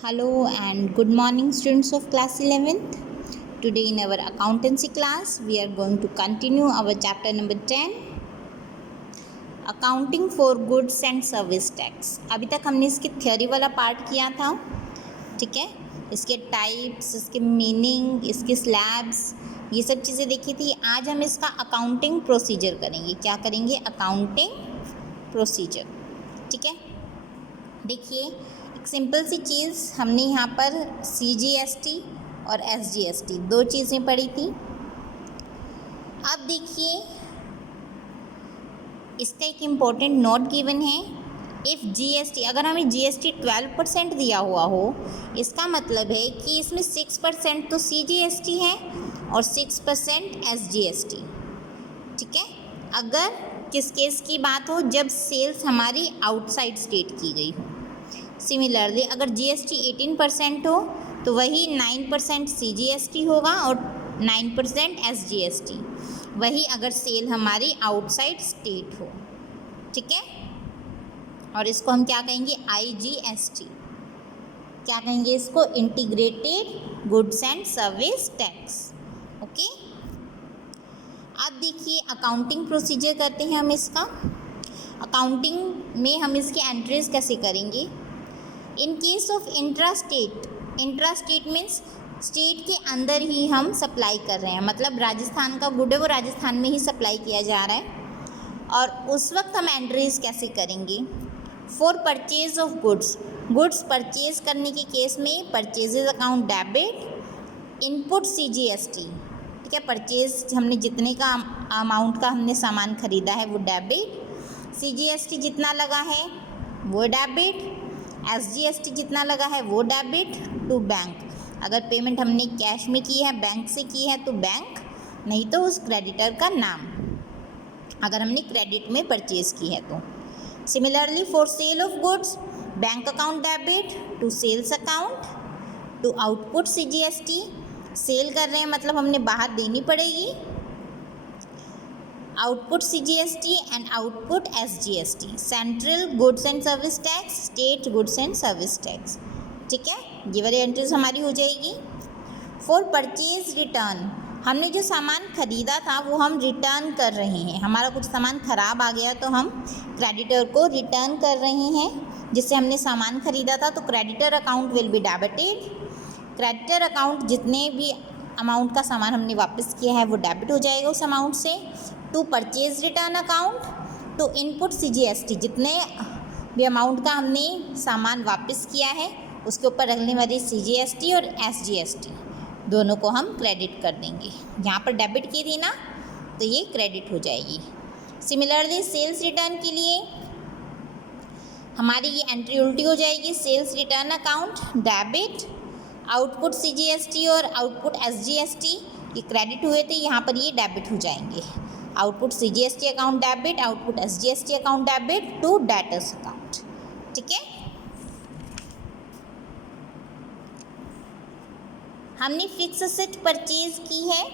Hello and good morning, students of class 11th. Today in our accountancy class we are going to continue our chapter number 10, accounting for goods and service tax. अभी तक हमने इसकी theory वाला part किया था, ठीक है। इसके टाइप्स, इसके मीनिंग, इसके स्लैब्स, ये सब चीज़ें देखी थी। आज हम इसका अकाउंटिंग प्रोसीजर करेंगे। क्या करेंगे? अकाउंटिंग प्रोसीजर, ठीक है। देखिए, एक सिंपल सी चीज़ हमने यहाँ पर CGST और SGST दो चीज़ें पढ़ी थी। अब देखिए, इसका एक इम्पोर्टेंट नोट गिवन है। इफ़ GST, अगर हमें GST 12% दिया हुआ हो, इसका मतलब है कि इसमें 6% तो CGST है और 6% SGST, ठीक है। अगर किस केस की बात हो, जब सेल्स हमारी आउटसाइड स्टेट की गई हो। सिमिलरली अगर GST 18% हो तो वही 9% CGST होगा और 9% SGST, वही अगर सेल हमारी आउटसाइड स्टेट हो, ठीक है। और इसको हम क्या कहेंगे? IGST। क्या कहेंगे इसको? Integrated goods and service tax, okay. अब देखिए, अकाउंटिंग प्रोसीजर करते हैं हम इसका। अकाउंटिंग में हम इसकी एंट्रीज कैसे करेंगे? In case of intra state means state के अंदर ही हम सप्लाई कर रहे हैं, मतलब राजस्थान का गुड है वो राजस्थान में ही सप्लाई किया जा रहा है, और उस वक्त हम एंट्रीज कैसे करेंगे? For purchase of goods purchase करने के केस में purchases account debit, input CGST, ठीक है। परचेज हमने जितने का अमाउंट का हमने सामान खरीदा है वो डेबिट, CGST जितना लगा है वो डेबिट, SGST जितना लगा है वो डेबिट टू बैंक। अगर पेमेंट हमने कैश में की है, बैंक से की है तो बैंक, नहीं तो उस क्रेडिटर का नाम, अगर हमने क्रेडिट में परचेज की है तो। Similarly for sale of goods, bank account debit to sales account to output CGST। Sale कर रहे हैं मतलब हमने बाहर देनी पड़ेगी, output CGST and output SGST। Central goods and service tax, state goods and service tax, ठीक है। ये वाली एंट्रीज हमारी हो जाएगी। फॉर परचेज रिटर्न, हमने जो सामान खरीदा था वो हम रिटर्न कर रहे हैं। हमारा कुछ सामान ख़राब आ गया तो हम क्रेडिटर को रिटर्न कर रहे हैं जिससे हमने सामान खरीदा था, तो creditor account will be debited. Creditor account जितने भी अमाउंट का सामान हमने वापस किया है वो डेबिट हो जाएगा उस अमाउंट से। To purchase return account to input CGST, जितने भी अमाउंट का हमने सामान वापस किया है उसके ऊपर रखने वाली CGST और SGST दोनों को हम क्रेडिट कर देंगे। यहाँ पर डेबिट की थी ना, तो ये क्रेडिट हो जाएगी। सिमिलरली सेल्स रिटर्न के लिए हमारी ये एंट्री उल्टी हो जाएगी। Sales return account debit, output CGST और आउटपुट SGST ये क्रेडिट हुए थे, यहाँ पर ये डेबिट हो जाएंगे। Output CGST account debit, output SGST account debit to debtors account, ठीक है। हमने फिक्स असेट परचेज की है,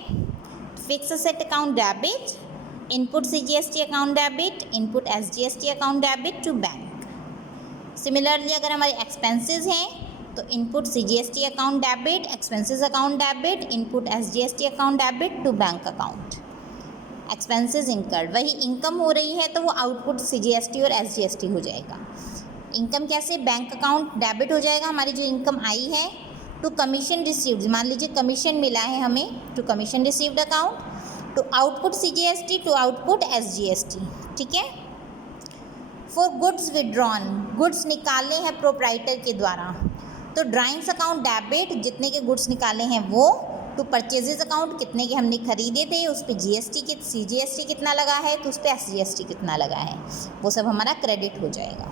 fix asset account debit, input CGST account debit, input SGST account debit to bank. Similarly अगर हमारे एक्सपेंसेस हैं तो input CGST account debit, expenses account debit, input SGST account debit to bank account. Expenses incurred, वही income हो रही है तो वो आउटपुट CGST और SGST हो जाएगा। इनकम कैसे? बैंक अकाउंट डेबिट हो जाएगा, हमारी जो इनकम आई है। टू कमीशन रिसीव्ड, मान लीजिए कमीशन मिला है हमें, to commission received account to output CGST to output SGST, ठीक है। फॉर गुड्स विड्रॉन, गुड्स निकाले हैं प्रोप्राइटर के द्वारा, तो ड्राइंग्स अकाउंट डेबिट, जितने के गुड्स निकाले हैं वो। टू परचेजेज अकाउंट, कितने के हमने खरीदे थे उस पर CGST कितना लगा है तो उस पर SGST कितना लगा है, वो सब हमारा क्रेडिट हो जाएगा।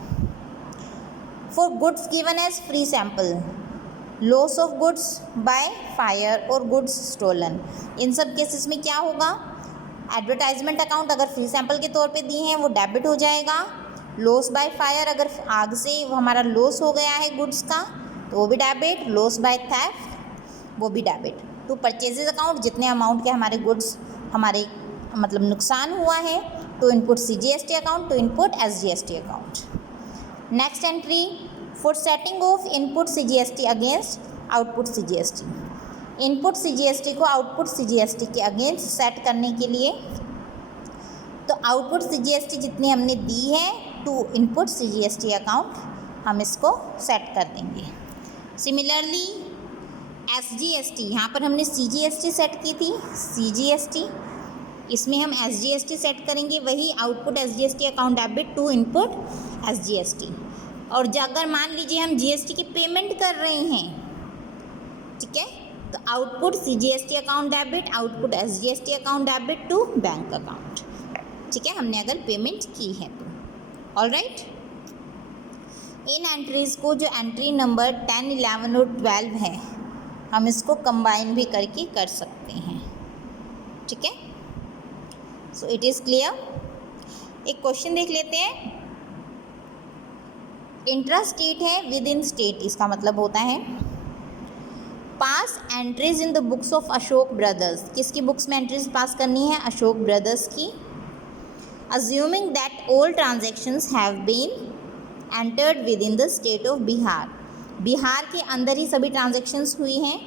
For goods given as free sample, loss of goods by fire और गुड्स स्टोलन, इन सब केसेस में क्या होगा? एडवर्टाइजमेंट अकाउंट अगर फ्री सैम्पल के तौर पे दिए हैं वो डेबिट हो जाएगा। लॉस बाय फायर, अगर आग से वो हमारा लॉस हो गया है गुड्स का तो वो भी डेबिट। लॉस बाय थेफ्ट वो भी डेबिट। टू परचेजेज अकाउंट, जितने अमाउंट के हमारे गुड्स हमारे मतलब नुकसान हुआ है, to input CGST account, to input SGST account. Next entry for setting off input CGST against output CGST, input CGST को आउटपुट CGST के अगेंस्ट सेट करने के लिए, तो आउटपुट CGST जितनी हमने दी है टू इनपुट CGST अकाउंट हम इसको सेट कर देंगे। सिमिलरली SGST, यहाँ पर हमने CGST सेट की थी, CGST इसमें हम SGST सेट करेंगे, वही output SGST account debit to input SGST। और अगर मान लीजिए हम GST की पेमेंट कर रहे हैं, ठीक है, तो output CGST account debit, output SGST account debit to bank account, ठीक है, हमने अगर पेमेंट की है तो। ऑलराइट, इन एंट्रीज़ को जो एंट्री नंबर 10, 11 और 12 है हम इसको कंबाइन भी करके कर सकते हैं, ठीक है। So it is clear. एक क्वेश्चन देख लेते हैं। इंट्रा स्टेट है विद इन स्टेट, इसका मतलब होता है pass entries in the books of Ashok brothers, किसकी बुक्स में एंट्रीज पास करनी है, अशोक ब्रदर्स की। Assuming that all transactions have been entered within the state of Bihar, Bihar के अंदर ही सभी ट्रांजेक्शन्स हुई हैं।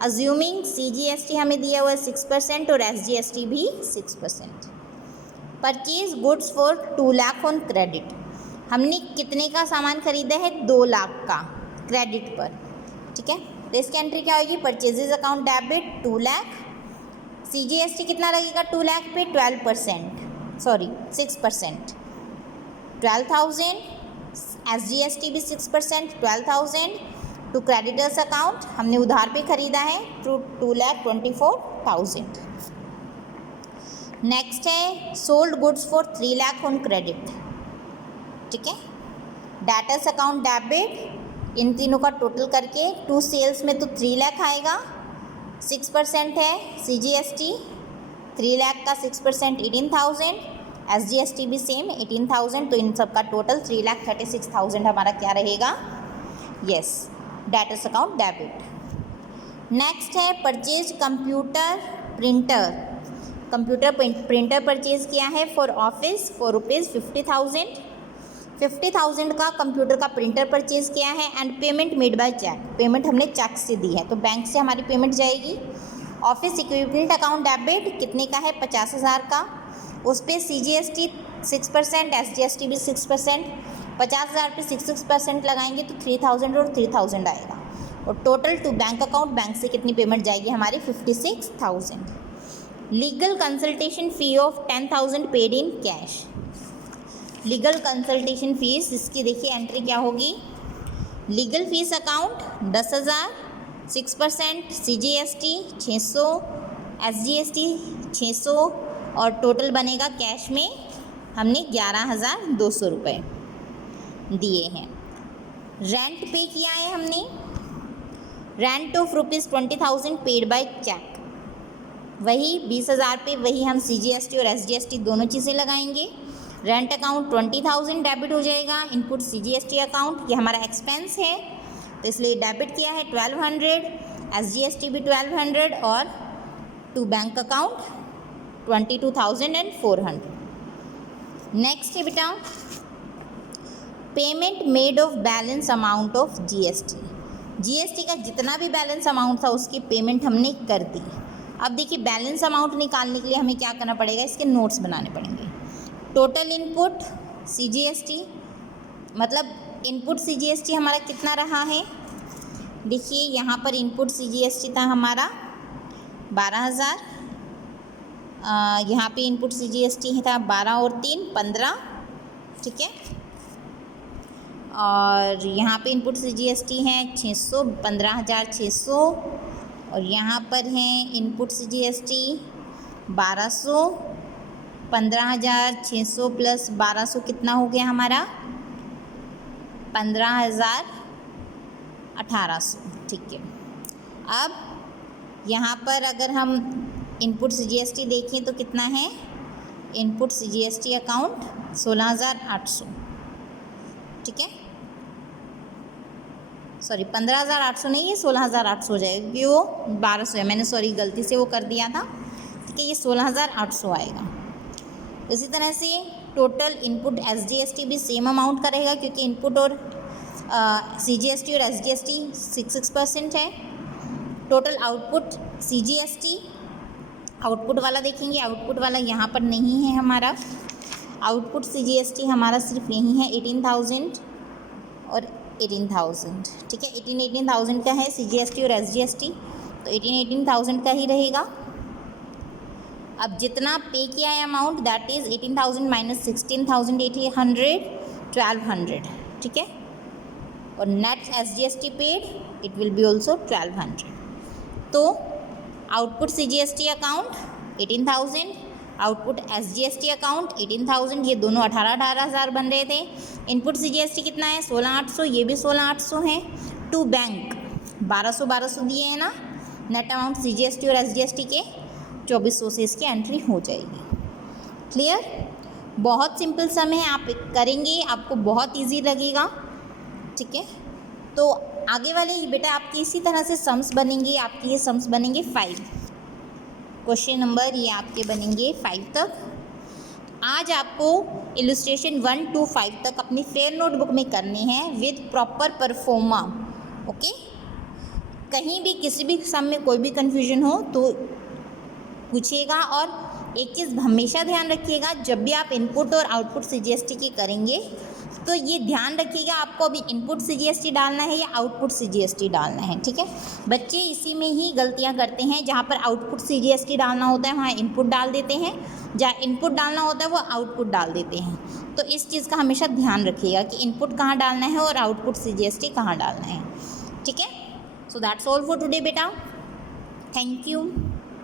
अज्यूमिंग CGST हमें दिया हुआ है 6% और SGST भी 6%। Purchase goods for 2 lakh on credit, हमने कितने का सामान खरीदा है, 2 लाख का क्रेडिट पर, ठीक है। तो इसकी एंट्री क्या होगी, purchases account debit 2 lakh, CGST कितना लगेगा 2 लाख पे, 12%, सॉरी 6%, 12,000, SGST भी 6%, 12,000 टू क्रेडिटर्स अकाउंट, हमने उधार पे ख़रीदा है, टू 2,24,000। नेक्स्ट है sold goods for 3 lakh on credit, ठीक है। डेटर्स अकाउंट डेबिट, इन तीनों का टोटल करके टू सेल्स में तो 3 लाख आएगा, 6% है CGST, 3 लाख का 6% 18,000, SGST भी सेम 18,000, तो इन सब का टोटल 3,36,000 हमारा क्या रहेगा, yes, debtors account debit. Next है purchase computer printer, computer printer purchase किया है फॉर ऑफिस फॉर ₹50,000, 50,000 का कंप्यूटर का प्रिंटर परचेज किया है। And payment made by cheque, payment हमने चेक से दी है, तो बैंक से हमारी पेमेंट जाएगी। ऑफिस इक्विपमेंट अकाउंट डेबिट कितने का है, 50,000 का, उस पर CGST 6%, SGST भी 6%, 50,000 पे 6% लगाएंगे तो 3,000 और 3,000 आएगा, और total two bank account, bank से कितनी पेमेंट जाएगी हमारी 56,000। Legal consultation fee of 10,000 paid in cash, legal consultation fees, इसकी देखिए एंट्री क्या होगी, legal fees account 10,000, 6% CGST 600, SGST 600, और टोटल बनेगा कैश में हमने 11,200 रुपये दिए हैं। रेंट पे किया है हमने, rent of ₹20,000 paid by cheque, वही 20,000 पे वही हम CGST और SGST दोनों चीज़ें लगाएंगे। रेंट अकाउंट 20,000 डेबिट हो जाएगा, इनपुट CGST अकाउंट, ये हमारा एक्सपेंस है तो इसलिए डेबिट किया है 1,200, SGST भी 1,200, और टू बैंक अकाउंट 22,400। नेक्स्ट है बेटा payment made of balance amount of GST का जितना भी बैलेंस अमाउंट था उसकी पेमेंट हमने कर दी। अब देखिए बैलेंस अमाउंट निकालने के लिए हमें क्या करना पड़ेगा, इसके नोट्स बनाने पड़ेंगे। टोटल इनपुट CGST, मतलब इनपुट CGST हमारा कितना रहा है, देखिए यहाँ पर इनपुट CGST था हमारा 12,000, यहाँ पे इनपुट CGST था 12 और 3 15, ठीक है, और यहाँ पे इनपुट CGST है 600, 15,600, और यहाँ पर है इनपुट CGST 1,200, 15,600 प्लस 1,200 कितना हो गया हमारा 15,1800, ठीक है। अब यहाँ पर अगर हम इनपुट CGST देखें तो कितना है, इनपुट CGST अकाउंट 16,800, ठीक है, सॉरी 15,800 नहीं है 16,800 हो जाएगा क्योंकि वो 1,200 है, मैंने सॉरी गलती से वो कर दिया था, ठीक है, ये 16,800 आएगा। इसी तरह से टोटल इनपुट SGST भी सेम अमाउंट का रहेगा क्योंकि इनपुट और CGST और SGST 6% है। टोटल आउटपुट CGST आउटपुट वाला देखेंगे, आउटपुट वाला यहाँ पर नहीं है हमारा। आउटपुट CGST हमारा सिर्फ यही है 18,000 और 18,000, ठीक है। 18,000 का है CGST और SGST, तो 18,000 का ही रहेगा। अब जितना पे किया है अमाउंट दैट इज़ 18,000 माइनस 16,800 1200, ठीक है। और net SGST paid it will be also 1200। तो output CGST account 18,000, output SGST account 18,000, ये दोनों 18,000 बन रहे थे। इनपुट CGST कितना है 16,800, ये भी 16,800 है। टू बैंक 1200 दिए हैं ना। नेट अमाउंट CGST और SGST के 2400 से इसकी एंट्री हो जाएगी। क्लियर? बहुत सिंपल सम है, आप करेंगे आपको बहुत इजी लगेगा, ठीक है। तो आगे वाले बेटा आपकी इसी तरह से सम्स बनेंगे, आपके ये सम्स बनेंगे 5 क्वेश्चन नंबर, ये आपके बनेंगे 5 तक। आज आपको इलस्ट्रेशन 1 to 5 तक अपनी फेयर नोटबुक में करने हैं विद प्रॉपर परफॉर्मा, ओके। कहीं भी किसी भी सम में कोई भी कन्फ्यूजन हो तो पूछिएगा। और एक चीज़ हमेशा ध्यान रखिएगा, जब भी आप इनपुट और आउटपुट CGST की करेंगे तो ये ध्यान रखिएगा आपको अभी इनपुट CGST डालना है या आउटपुट CGST डालना है, ठीक है। बच्चे इसी में ही गलतियां करते हैं, जहाँ पर आउटपुट CGST डालना होता है वहाँ इनपुट डाल देते हैं, जहाँ इनपुट डालना होता है वो आउटपुट डाल देते हैं। तो इस चीज़ का हमेशा ध्यान रखिएगा कि इनपुट कहाँ डालना है और आउटपुट CGST कहाँ डालना है, ठीक है। So that's all for today बेटा, थैंक यू।